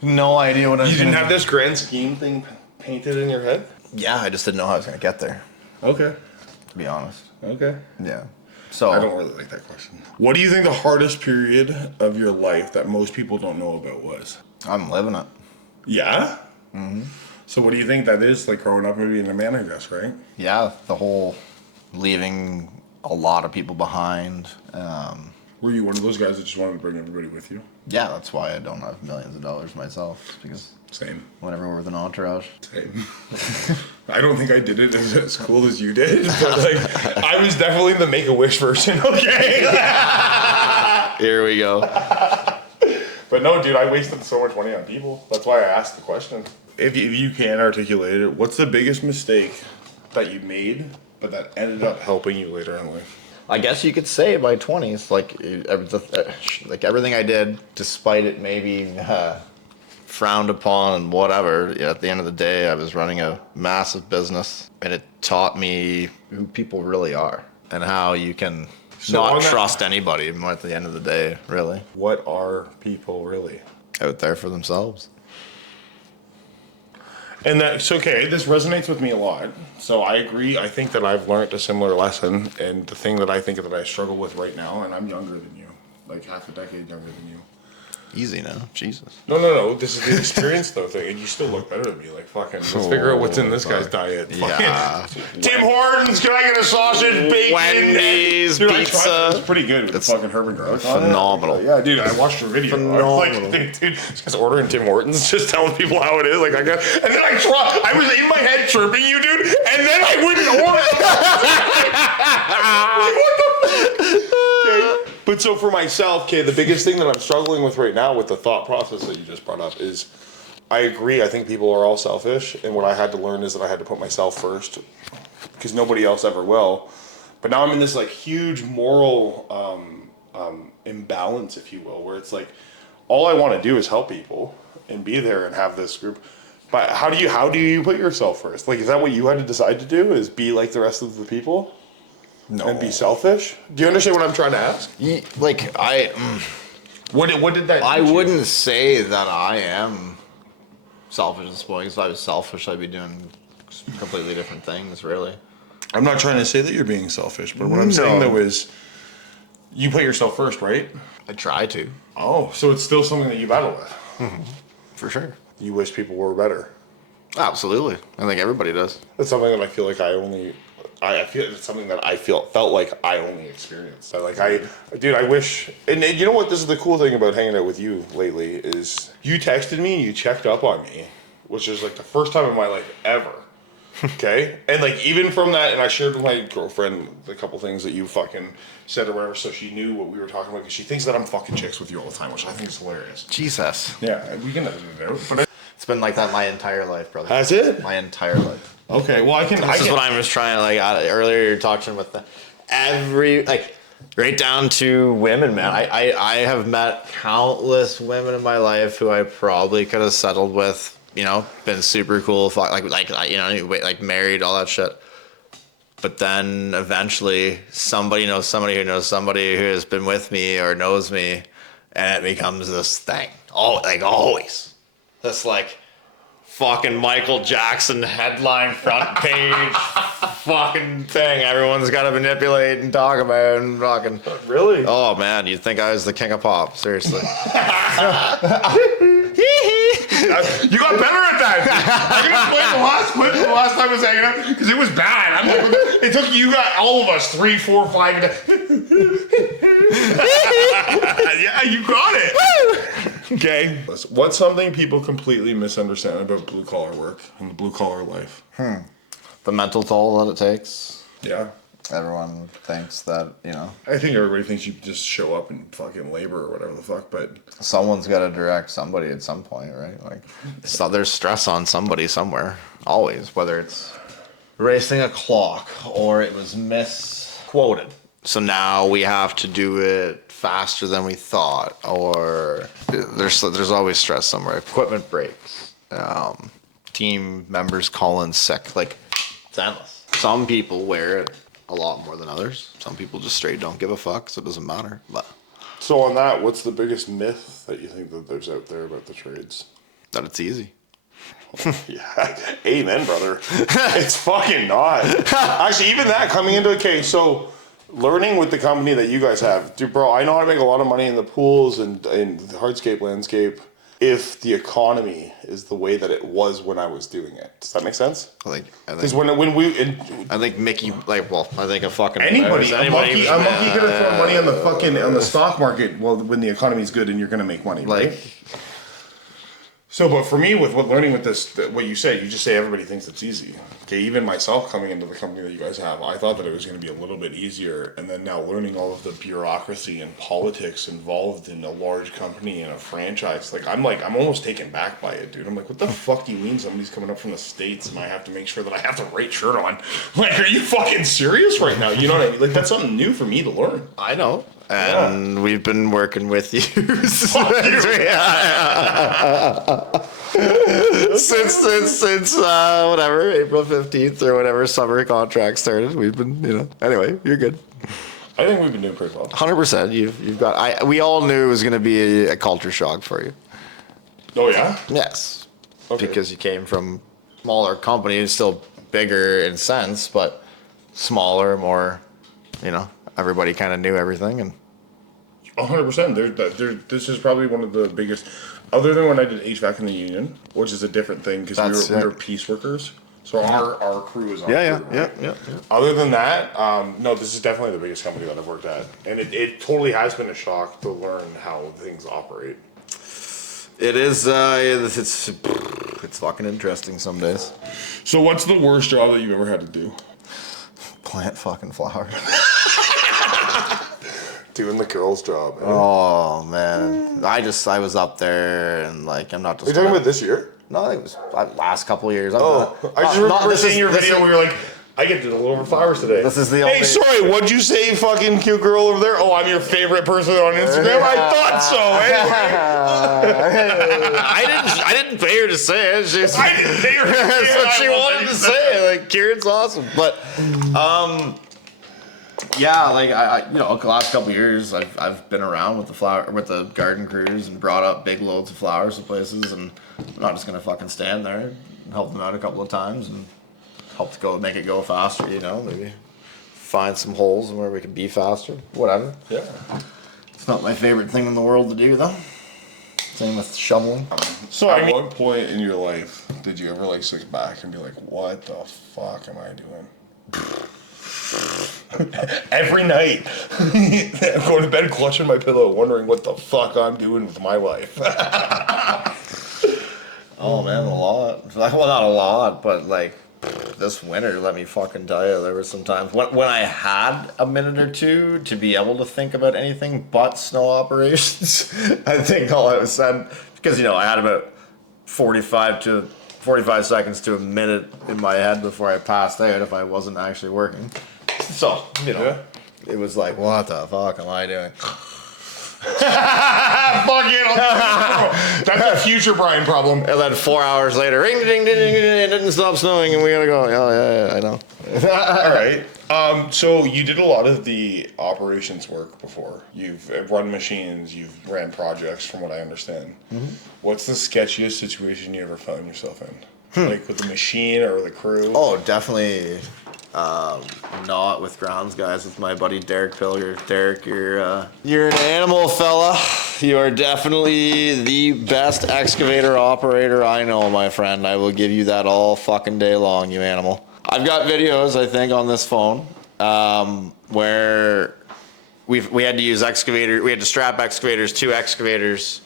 No idea what I was You didn't have this grand scheme thing painted in your head? Yeah, I just didn't know how I was going to get there. Okay. To be honest. Okay. Yeah. So I don't really like that question. What do you think the hardest period of your life that most people don't know about was? I'm living it. Yeah? Mm-hmm. So what do you think that is, like growing up maybe in a man, I guess, right? Yeah, the whole leaving a lot of people behind. Were you one of those guys that just wanted to bring everybody with you? Yeah, that's why I don't have millions of dollars myself, because Same. whenever we're with an entourage. Same. I don't think I did it as cool as you did, but like I was definitely the Make-A-Wish version, okay? Here we go. But no, dude, I wasted so much money on people. That's why I asked the question. If you can articulate it, what's the biggest mistake that you made, but that ended up helping you later in life? I guess you could say by 20s, like everything I did, despite it maybe frowned upon and whatever, at the end of the day, I was running a massive business, and it taught me who people really are and how you can not trust anybody at the end of the day, really. What are people really? Out there for themselves. And that's okay. This resonates with me a lot. So I agree. I think that I've learned a similar lesson. And the thing that I think that I struggle with right now, and I'm younger than you, like half a decade younger than you. Easy now. Jesus. No. This is the experience though thing, and you still look better than me. Like fucking, let's figure out what's in this guy's diet. Yeah. Fucking, Tim Hortons, can I get a sausage, bacon, Wendy's, dude, pizza. It's pretty good with the fucking herb and garlic. Phenomenal. Yeah, dude, I watched your video. Phenomenal. I was like, dude, this guy's ordering Tim Hortons, just telling people how it is. Like I got, and then I was in my head chirping you, dude, and then I wouldn't order. What the fuck? Okay. But so for myself, okay, the biggest thing that I'm struggling with right now with the thought process that you just brought up is, I agree. I think people are all selfish, and what I had to learn is that I had to put myself first, because nobody else ever will. But now I'm in this like huge moral imbalance, if you will, where it's like all I want to do is help people and be there and have this group. But how do you put yourself first? Like, is that what you had to decide to do? Is be like the rest of the people? No. And be selfish? Do you understand what I'm trying to ask? What did that? I wouldn't say that I am selfish at this point. If I was selfish, I'd be doing completely different things, really. I'm not trying to say that you're being selfish, but what I'm saying though is, you put yourself first, right? I try to. Oh, so it's still something that you battle with. For sure. You wish people were better. Absolutely. I think everybody does. That's something that I feel like I feel it's something that I felt like I only experienced. I wish, and you know what? This is the cool thing about hanging out with you lately is you texted me and you checked up on me, which is like the first time in my life ever. Okay, and like even from that, and I shared with my girlfriend a couple things that you fucking said or whatever, so she knew what we were talking about because she thinks that I'm fucking chicks with you all the time, which I think is hilarious. Jesus. Yeah, we can edit it out, but It's been like that my entire life, brother. that's it. My entire life. Okay, well I can. This is what I was trying to earlier. You're talking with right down to women, man. I have met countless women in my life who I probably could have settled with. You know, been super cool, like married, all that shit. But then eventually, somebody knows somebody who knows somebody who has been with me or knows me, and it becomes this thing. Always. This like fucking Michael Jackson headline front page fucking thing everyone's got to manipulate and talk about and fucking. Really? Oh man, you'd think I was the king of pop. Seriously. You got better at that. I can explain the last clip from the last time I was hanging out because it was bad. I'm like, it took you got all of us 3, 4, 5. Yeah, you got it. Okay. What's something people completely misunderstand about blue collar work and the blue collar life? The mental toll that it takes. Yeah. Everyone thinks that, I think everybody thinks you just show up and fucking labor or whatever the fuck, but someone's got to direct somebody at some point, right? Like, so there's stress on somebody somewhere, always, whether it's racing a clock or it was misquoted. So now we have to do it faster than we thought, or there's always stress somewhere. Equipment breaks, team members call in sick, like it's endless. Some people wear it a lot more than others. Some people just straight don't give a fuck, so it doesn't matter. But So on that, what's the biggest myth that you think that there's out there about the trades? that it's easy. Yeah, amen, brother. It's fucking not. Actually, even that coming into so learning with the company that you guys have, dude, bro, I know how to make a lot of money in the pools and in the hardscape landscape if the economy is the way that it was when I was doing it. Does that make sense? I Because think I I think Mickey, I think a fucking anybody, a monkey could have thrown money on the fucking fucking on the stock market. Well, when the economy's good and you're gonna make money, right? like. So, but for me, with learning with this, what you just say everybody thinks it's easy. Okay, even myself coming into the company that you guys have, I thought that it was going to be a little bit easier, and then now learning all of the bureaucracy and politics involved in a large company and a franchise, I'm almost taken back by it, dude. I'm like, what the fuck do you mean somebody's coming up from the States and I have to make sure that I have the right shirt on? Like, are you fucking serious right now? You know what I mean? Like, that's something new for me to learn. I know. And we've been working with you since whatever, April 15th or whatever summer contract started. We've been, anyway, you're good. I think we've been doing pretty well. 100%. You've got. We all knew it was going to be a culture shock for you. Oh yeah. Yes. Okay. Because you came from smaller company, still bigger in sense, but smaller, more, everybody kind of knew everything, and 100%. This is probably one of the biggest, other than when I did HVAC in the union, which is a different thing because we were peace workers. So our crew is on. Yeah. Other than that, no, this is definitely the biggest company that I've worked at, and it totally has been a shock to learn how things operate. It is. It's fucking interesting some days. So, what's the worst job that you ever had to do? Plant fucking flowers. Doing the girl's job. Man. Oh man, I was up there and like I'm not just. Are you talking about this year? No, I think it was last couple of years. I just remember seeing your video where you're like, I get to deliver flowers today. This is the Hey, sorry, what'd you say, fucking cute girl over there? Oh, I'm your favorite person on Instagram? I thought so. I didn't pay her to say it. I didn't pay her to say it. That's what she wanted to say. Like, Kieran's awesome. But, yeah, like, the last couple of years, I've been around with the garden crews and brought up big loads of flowers to places, and I'm not just going to fucking stand there and help them out a couple of times and make it go faster, maybe find some holes where we can be faster, whatever. Yeah. It's not my favorite thing in the world to do, though. Same with shoveling. So at what point in your life did you ever like sit back and be like, what the fuck am I doing? Every night. I'm going to bed clutching my pillow wondering what the fuck I'm doing with my life. Oh man, a lot. Well, not a lot, but like this winter, let me fucking tell you, there were some times when I had a minute or two to be able to think about anything but snow operations. I think all I was said, because I had about 45 seconds to a minute in my head before I passed out if I wasn't actually working. So, It was like, what the fuck am I doing? Fuck it. That's a future Brian problem. And then 4 hours later, ring, ding, ding, ding, ding, it didn't stop snowing, and we gotta go. Oh, yeah, I know. All right. So you did a lot of the operations work before. You've run machines, you've ran projects, from what I understand. Mm-hmm. What's the sketchiest situation you ever found yourself in? Like with the machine or the crew? Oh, definitely. Not with grounds guys, with my buddy Derek Pilger. Derek, you're an animal, fella. You are definitely the best excavator operator I know, my friend. I will give you that all fucking day long, you animal. I've got videos, I think, on this phone, where we had to use excavator. We had to strap excavators, 2 excavators,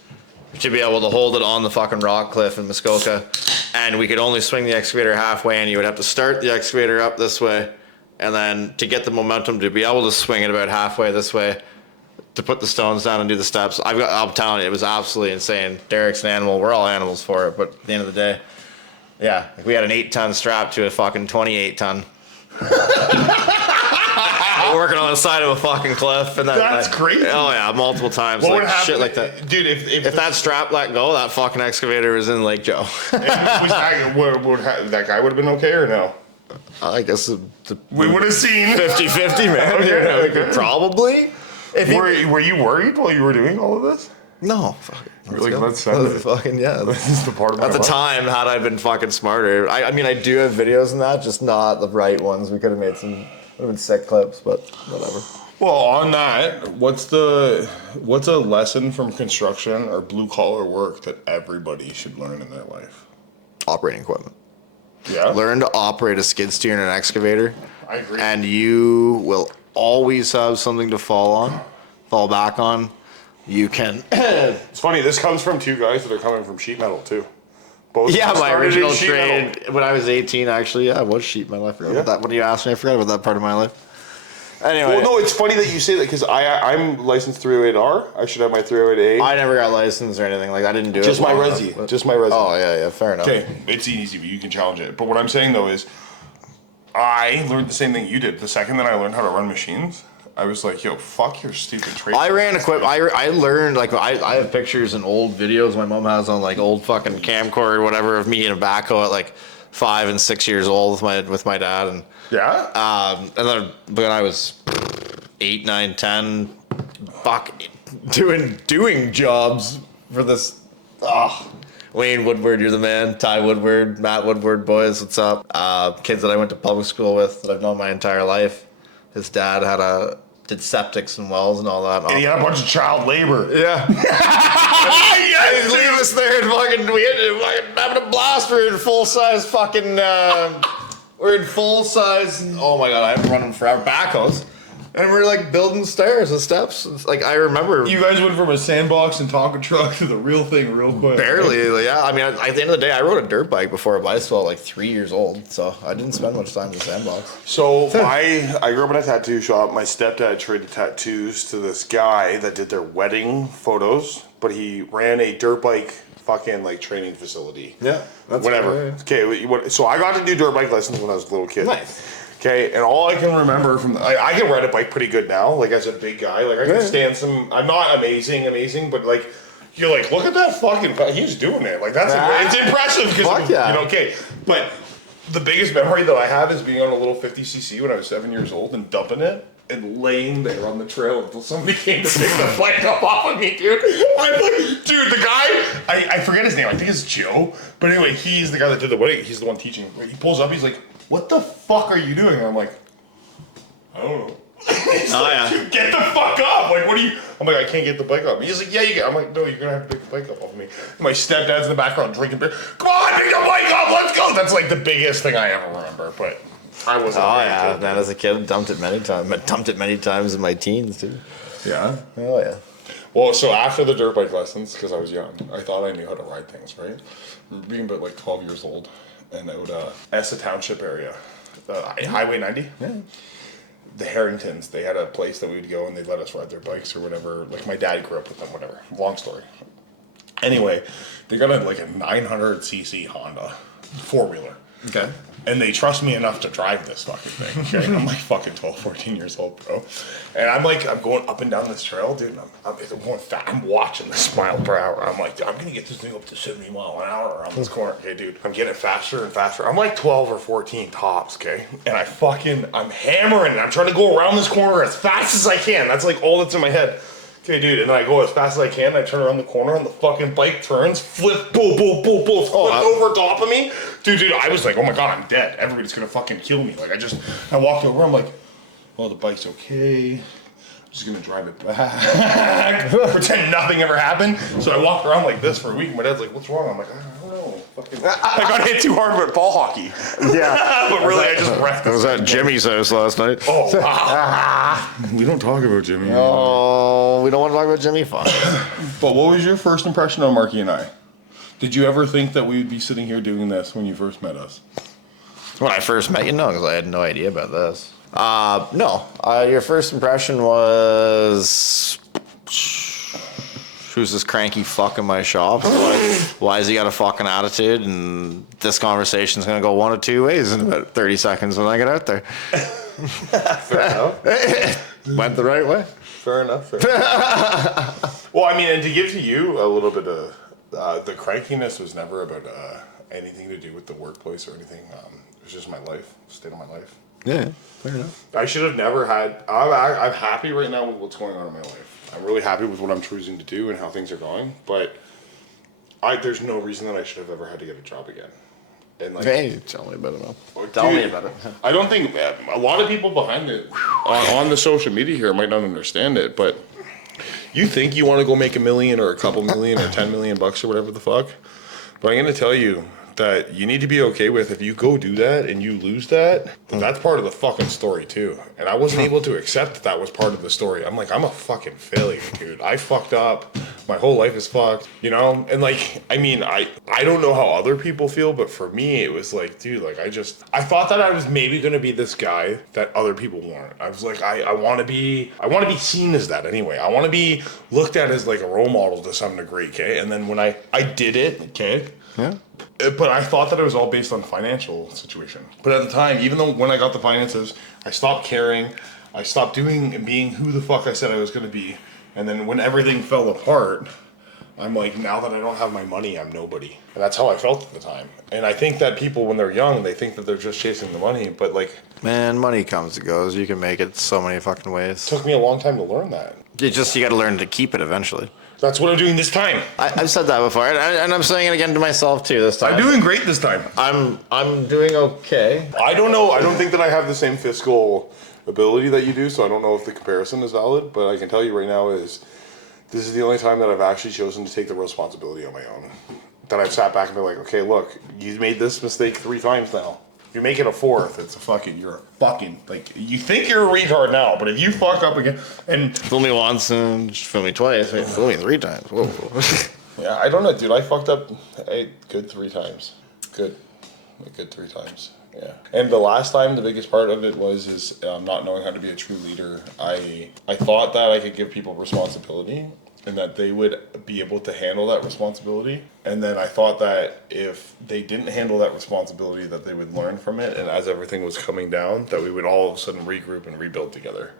to be able to hold it on the fucking rock cliff in Muskoka. And we could only swing the excavator halfway, and you would have to start the excavator up this way, and then to get the momentum to be able to swing it about halfway this way, to put the stones down and do the steps. I'm telling you, it was absolutely insane. Derek's an animal. We're all animals for it, but at the end of the day, yeah, we had an 8-ton strap to a fucking 28-ton. Working on the side of a fucking cliff, and that's crazy. Oh yeah, multiple times. What like, would happen, shit like that, dude? If that strap let go, that fucking excavator was in Lake Joe. That guy would have been okay or no? I guess we would have seen 50-50, man. Okay. Probably. Were you worried while you were doing all of this? No. Fuck it. Let's send it. Fucking yeah. This is the part of my At the life. time, had I been fucking smarter, I mean, I do have videos in that, just not the right ones. We could have made some. Would have been sick clips, but whatever. Well, on that, what's a lesson from construction or blue collar work that everybody should learn in their life? Operating equipment. Yeah. Learn to operate a skid steer and an excavator. I agree. And you will always have something to fall back on. You can. It's funny, this comes from 2 guys that are coming from sheet metal, too. Both Yeah, my started original in sheet trade metal. when I was 18, actually, yeah, I was sheet metal. I forgot about that. When you asked me, I forgot about that part of my life. Anyway. Well, no, it's funny that you say that because I'm licensed 308R. I should have my 308A. I never got licensed or anything. Like, I didn't do Just it. my long resi. enough, but- Just my resi. Oh, yeah, fair enough. Okay, it's easy, but you can challenge it. But what I'm saying though is, I learned the same thing you did. The second that I learned how to run machines, I was like, yo, fuck your stupid trade. I ran equipment. I learned, like, I have pictures and old videos my mom has on, like, old fucking camcorder or whatever of me in a backhoe at, like, 5 and 6 years old with my dad. And Yeah? and then when I was 8, 9, 10, fuck, doing jobs for this. Wayne Woodward, you're the man. Ty Woodward, Matt Woodward, boys, what's up? Kids that I went to public school with that I've known my entire life. His dad had a did septics and wells and all that. And he had a bunch of child labor. Yeah. Yes, Leave us there and fucking, we ended up fucking having a blast. We're in full size fucking, we're in full size, oh my god, I'm running forever, backhoes. And we're like building stairs and steps. It's like, I remember. You guys went from a sandbox and Tonka truck to the real thing real quick. Barely, yeah. I mean, at the end of the day, I rode a dirt bike before a bicycle at like 3 years old. So I didn't spend much time in the sandbox. So I grew up in a tattoo shop. My stepdad traded tattoos to this guy that did their wedding photos, but he ran a dirt bike fucking like training facility. Yeah, that's whatever. Okay, so I got to do dirt bike lessons when I was a little kid. Nice. Okay, and all I can remember from I can ride a bike pretty good now. Like as a big guy, like I can stand some. I'm not amazing, but like you're like, look at that fucking. He's doing it. Like that's it's impressive because you know. Okay, but the biggest memory that I have is being on a little 50cc when I was 7 years old and dumping it and laying there on the trail until somebody came to pick the bike up off of me, dude. I'm like, dude, the guy, I forget his name. I think it's Joe. But anyway, he's the guy that did the wedding. He's the one teaching. He pulls up. He's like, what the fuck are you doing? And I'm like, I don't know. He's like, dude, get the fuck up. Like, what are you? I'm like, I can't get the bike up. He's like, yeah, you can. I'm like, no, you're going to have to pick the bike up off of me. And my stepdad's in the background drinking beer. Come on, pick the bike up. Let's go. That's like the biggest thing I ever remember. But I wasn't. Oh, yeah. Man, as a kid, I dumped it many times. I dumped it many times in my teens, too. Yeah? Oh, yeah. Well, so after the dirt bike lessons, because I was young, I thought I knew how to ride things, right? Being about like 12 years old and out Essa Township area. Highway 90? Yeah. The Harringtons, they had a place that we would go and they'd let us ride their bikes or whatever. Like my dad grew up with them, whatever. Long story. Anyway, they got a 900cc Honda 4-wheeler. Okay. And they trust me enough to drive this fucking thing. Okay? I'm like fucking 12, 14 years old, bro. And I'm going up and down this trail, dude. And I'm going fast. I'm watching this mile per hour. I'm like, I'm gonna get this thing up to 70 mile an hour around this corner. Okay, dude. I'm getting faster and faster. I'm like 12 or 14 tops, okay? And I'm hammering. I'm trying to go around this corner as fast as I can. That's like all that's in my head. Okay, dude, and then I go as fast as I can, I turn around the corner, and the fucking bike turns, flip, boom, boom, boom, boom, flip over top of me. Dude, I was like, oh my god, I'm dead. Everybody's gonna fucking kill me. Like, I walked over, I'm like, well, the bike's okay. I'm just gonna drive it back. Pretend nothing ever happened. So I walked around like this for a week, and my dad's like, what's wrong? I'm like, I don't know. I got hit too hard with ball hockey. Yeah. But really, I just wrecked I was at Jimmy's house last night. We don't talk about Jimmy. Oh, we don't want to talk about Jimmy Fun. But what was your first impression on Marky and I? Did you ever think that we would be sitting here doing this when you first met us? When I first met you, no, because I had no idea about this. No. Your first impression was, who's this cranky fuck in my shop? Why has he got a fucking attitude? And this conversation's going to go one of two ways in about 30 seconds when I get out there. Fair enough. Went the right way. Fair enough. Well, I mean, and to give to you a little bit of the crankiness was never about anything to do with the workplace or anything. It was just my life, state of my life. Yeah, fair enough. I should have never had. I'm happy right now with what's going on in my life. I'm really happy with what I'm choosing to do and how things are going. But there's no reason that I should have ever had to get a job again. And like, hey, tell me about it, man. Tell me about it. I don't think a lot of people behind it on the social media here might not understand it, but you think you want to go make $1 million or a couple million or $10 million bucks or whatever the fuck, but I'm going to tell you that you need to be okay with if you go do that and you lose that, that's part of the fucking story too. And I wasn't able to accept that was part of the story. I'm like, I'm a fucking failure, dude. I fucked up. My whole life is fucked, you know? And like, I mean, I don't know how other people feel, but for me, it was like, dude, like I thought that I was maybe going to be this guy that other people weren't. I was like, I want to be seen as that anyway. I want to be looked at as like a role model to some degree, okay? And then when I did it, okay? Yeah. But I thought that it was all based on financial situation. But at the time, even though when I got the finances, I stopped caring. I stopped doing and being who the fuck I said I was going to be. And then when everything fell apart, I'm like, now that I don't have my money, I'm nobody. And that's how I felt at the time. And I think that people, when they're young, they think that they're just chasing the money. But like, man, money comes and goes. You can make it so many fucking ways. It took me a long time to learn that. You got to learn to keep it eventually. That's what I'm doing this time. I've said that before, and I'm saying it again to myself too this time. I'm doing great this time. I'm doing okay. I don't know. I don't think that I have the same fiscal ability that you do, so I don't know if the comparison is valid, but I can tell you right now is this is the only time that I've actually chosen to take the responsibility on my own. That I've sat back and been like, okay, look, you made this mistake 3 times now. You make it a 4th, it's you're a fucking, like, you think you're a retard now, but if you fuck up again, and... Fool me once and fool me twice, wait, fool me 3 times. Whoa. Yeah, I don't know, dude, I fucked up good 3 times. Good 3 times, yeah. And the last time, the biggest part of it was not knowing how to be a true leader. I thought that I could give people responsibility, and that they would be able to handle that responsibility. And then I thought that if they didn't handle that responsibility, that they would learn from it, and as everything was coming down, that we would all of a sudden regroup and rebuild together.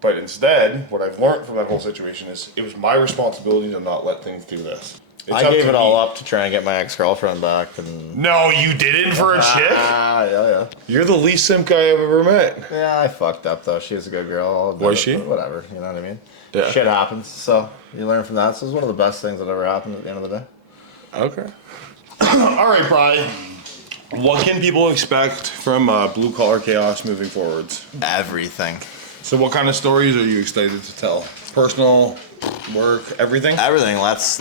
But instead, what I've learned from that whole situation is it was my responsibility to not let things do this. I gave it all up to try and get my ex-girlfriend back. And No, you didn't for a chick? Yeah. You're the least simp guy I've ever met. Yeah, I fucked up though. She was a good girl. Was she? Whatever, you know what I mean? Yeah. Shit happens, so you learn from that. So it's one of the best things that ever happened at the end of the day. Okay. All right, Brian. What can people expect from Blue Collar Chaos moving forwards? Everything. So what kind of stories are you excited to tell? Personal, work, everything? Everything. Let's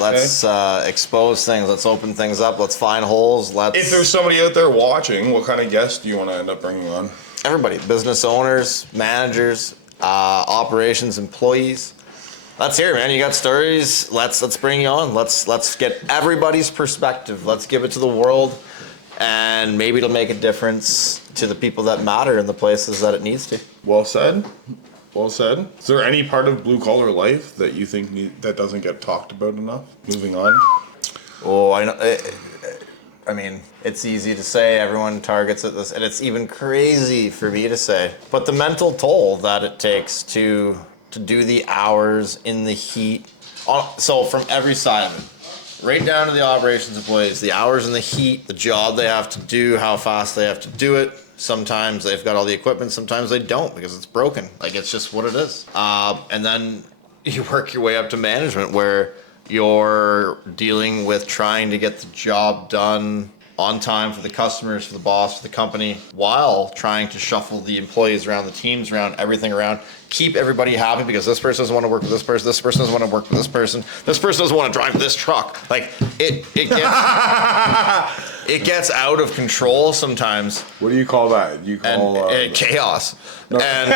expose things. Let's open things up. Let's find holes. If there's somebody out there watching, what kind of guests do you want to end up bringing on? Everybody. Business owners, managers, operations employees. Let's hear it, man. You got stories. Let's bring you on. Let's get everybody's perspective. Let's give it to the world, and maybe it'll make a difference to the people that matter in the places that it needs to. Well said. Well said. Is there any part of blue collar life that you think that doesn't get talked about enough? Moving on. Oh, I know. I mean, it's easy to say. Everyone targets at this, and it's even crazy for me to say. But the mental toll that it takes to do the hours in the heat. So from every side of it, right down to the operations employees, the hours in the heat, the job they have to do, how fast they have to do it. Sometimes they've got all the equipment, sometimes they don't because it's broken. Like, it's just what it is. And then you work your way up to management where you're dealing with trying to get the job done on time for the customers, for the boss, for the company, while trying to shuffle the employees around, the teams around, everything around, keep everybody happy because this person doesn't want to work with this person doesn't want to work with this person doesn't want to drive this truck. Like, it gets it gets out of control sometimes. What do you call that? You call chaos. No. And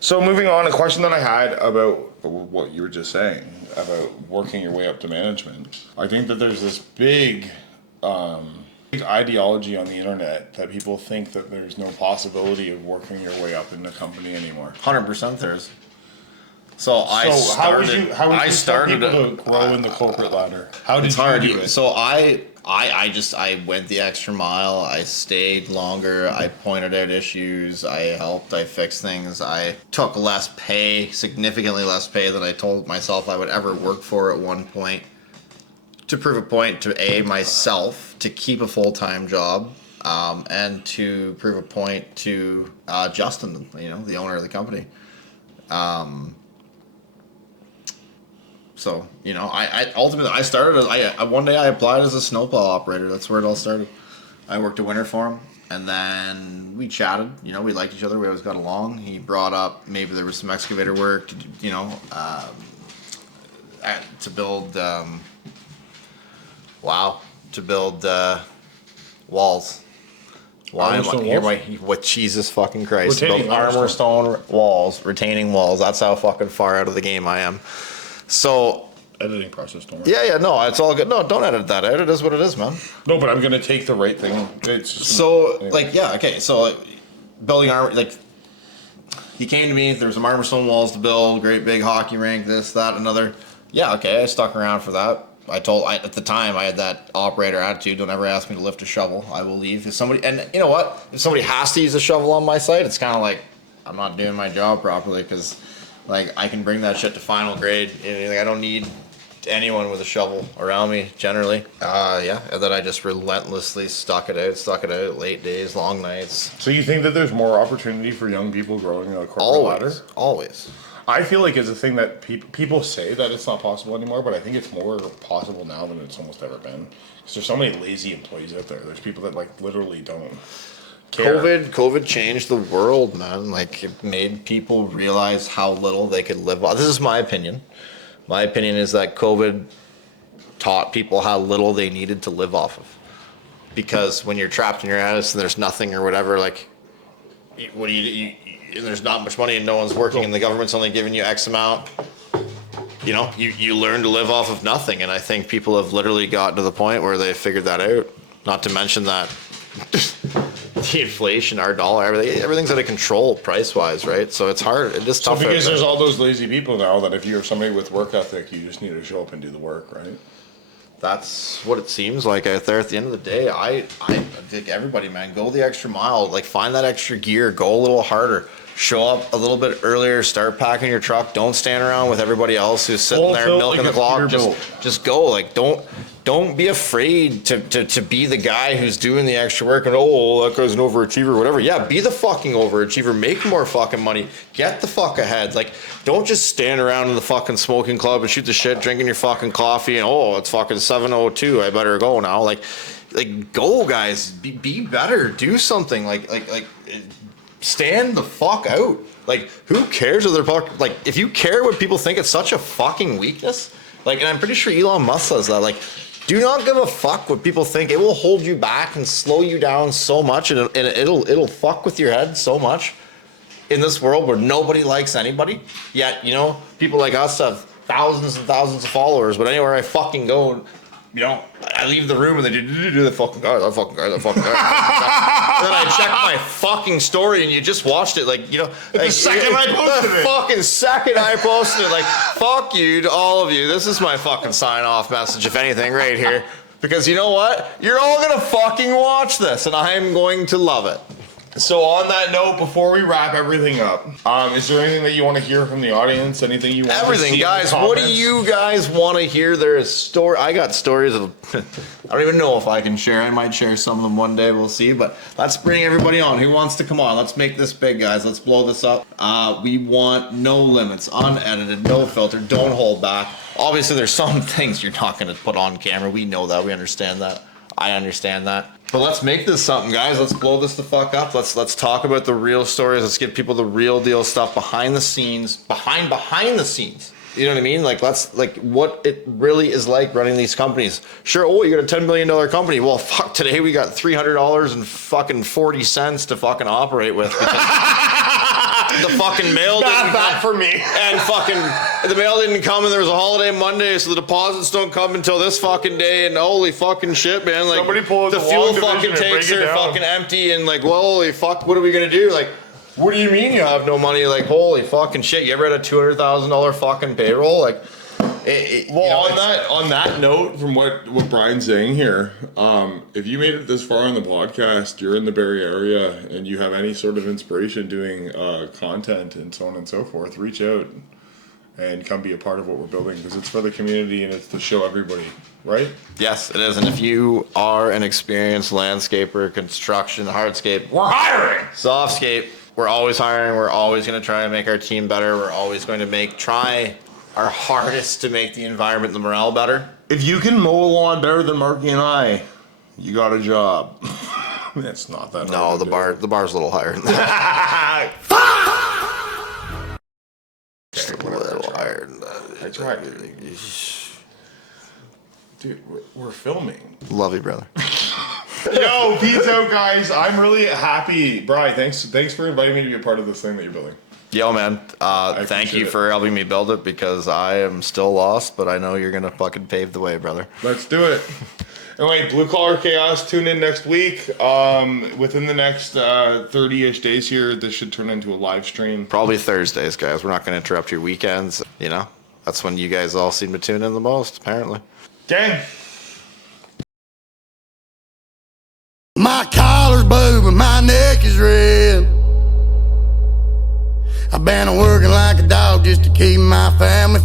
So moving on, a question that I had about what you were just saying about working your way up to management. I think that there's this big ideology on the internet that people think that there's no possibility of working your way up in the company anymore. 100% there is. So I started to grow in the corporate ladder. How did you do it? So I went the extra mile. I stayed longer. I pointed out issues. I helped. I fixed things. I took less pay, significantly less pay than I told myself I would ever work for at one point, to prove a point to myself to keep a full-time job, and to prove a point to Justin, the owner of the company. So, I ultimately, I started, one day I applied as a snowplow operator. That's where it all started. I worked a winter for him, and then we chatted. We liked each other. We always got along. He brought up maybe there was some excavator work to build, walls. Why am I here? What, Jesus fucking Christ? Build armor stone walls, retaining walls. That's how fucking far out of the game I am. So editing process, don't worry. Yeah, no, it's all good. No, don't edit that out. It is what it is, man. No, but I'm gonna take the right thing. It's just, So building armor, he came to me. There was some armor stone walls to build, great big hockey rink, this, that, another. Yeah, okay, I stuck around for that. At the time, I had that operator attitude. Don't ever ask me to lift a shovel. I will leave. If somebody has to use a shovel on my site, it's kind of like I'm not doing my job properly because, I can bring that shit to final grade. I don't need anyone with a shovel around me generally. And then I just relentlessly stuck it out, late days, long nights. So you think that there's more opportunity for young people growing a corporate ladder? Always. I feel like it's a thing that people say that it's not possible anymore, but I think it's more possible now than it's almost ever been. Because there's so many lazy employees out there. There's people that literally don't COVID changed the world, man. Like, it made people realize how little they could live off. This is my opinion. My opinion is that COVID taught people how little they needed to live off of. Because when you're trapped in your house and there's nothing or whatever, like, what do you there's not much money and no one's working and the government's only giving you X amount. You know, you learn to live off of nothing. And I think people have literally gotten to the point where they figured that out. Not to mention that the inflation, our dollar, everything's out of control price-wise, right? So it's hard. It's just tough. So because there's all those lazy people now that if you're somebody with work ethic, you just need to show up and do the work, right? That's what it seems like out there. At the end of the day, I think everybody, man, go the extra mile. Like, find that extra gear. Go a little harder. Show up a little bit earlier. Start packing your truck. Don't stand around with everybody else who's sitting there milking the clock. Just go. Like, don't be afraid to be the guy who's doing the extra work and, oh, that guy's an overachiever or whatever. Yeah, be the fucking overachiever. Make more fucking money. Get the fuck ahead. Like, don't just stand around in the fucking smoking club and shoot the shit, drinking your fucking coffee and, oh, it's fucking 7:02. I better go now. Like go, guys. Be better. Do something. Like stand the fuck out. Like, who cares if they're like, if you care what people think, it's such a fucking weakness. Like, and I'm pretty sure Elon Musk says that. Like, do not give a fuck what people think. It will hold you back and slow you down so much, and it'll fuck with your head so much in this world where nobody likes anybody. Yet, you know, people like us have thousands and thousands of followers, but anywhere I fucking go, you know, I leave the room and they do the fucking guy, that fucking guy. And then I check my fucking story and you just watched it, like, you know, like, the second I posted it. Fucking second I posted it, like, fuck you to all of you. This is my fucking sign off message, if anything, right here. Because you know what? You're all gonna fucking watch this and I'm going to love it. So on that note, before we wrap everything up, is there anything that you want to hear from the audience? Anything you want to see guys, what do you guys want to hear? There is story. I got stories of, I don't even know if I can share. I might share some of them one day. We'll see. But let's bring everybody on. Who wants to come on? Let's make this big, guys. Let's blow this up. We want no limits, unedited, no filter. Don't hold back. Obviously, there's some things you're not going to put on camera. We know that. We understand that. I understand that. But let's make this something, guys. Let's blow this the fuck up. Let's talk about the real stories. Let's give people the real deal stuff behind the scenes, behind the scenes. You know what I mean? Like, let's, like, what it really is like running these companies. Sure, oh, you got a $10 million company. Well, fuck, today we got $300 and fucking 40 cents to fucking operate with. The fucking mail didn't come for me. And fucking the mail didn't come and there was a holiday Monday, so the deposits don't come until this fucking day, and holy fucking shit, man. Like, somebody pull the fuel fucking tanks are fucking empty, and like, well, holy fuck, what are we gonna do? Like, what do you mean you have no money? Like, holy fucking shit, you ever had a $200,000 fucking payroll? Like, on that note, from what Brian's saying here, if you made it this far in the podcast, you're in the Barrie area, and you have any sort of inspiration doing content and so on and so forth, reach out and come be a part of what we're building, because it's for the community and it's to show everybody, right? Yes, it is. And if you are an experienced landscaper, construction, hardscape, we're hiring. Softscape, we're always hiring. We're always going to try and make our team better. We're always going to try our hardest to make the environment, the morale better. If you can mow a lawn better than Marky and I, you got a job. It's not that hard. No, the bar's a little higher than that. Just a little higher than that. I tried. Dude, we're filming. Love you, brother. Yo, peace out, guys. I'm really happy. Brian, thanks for inviting me to be a part of this thing that you're building. Yo, man, thank you for helping me build it, because I am still lost, but I know you're going to fucking pave the way, brother. Let's do it. Anyway, Blue Collar Chaos, tune in next week. Within the next 30-ish days here, this should turn into a live stream. Probably Thursdays, guys. We're not going to interrupt your weekends. You know, that's when you guys all seem to tune in the most, apparently. Gang. My collar's blue, but my neck is red. I've been working like a dog just to keep my family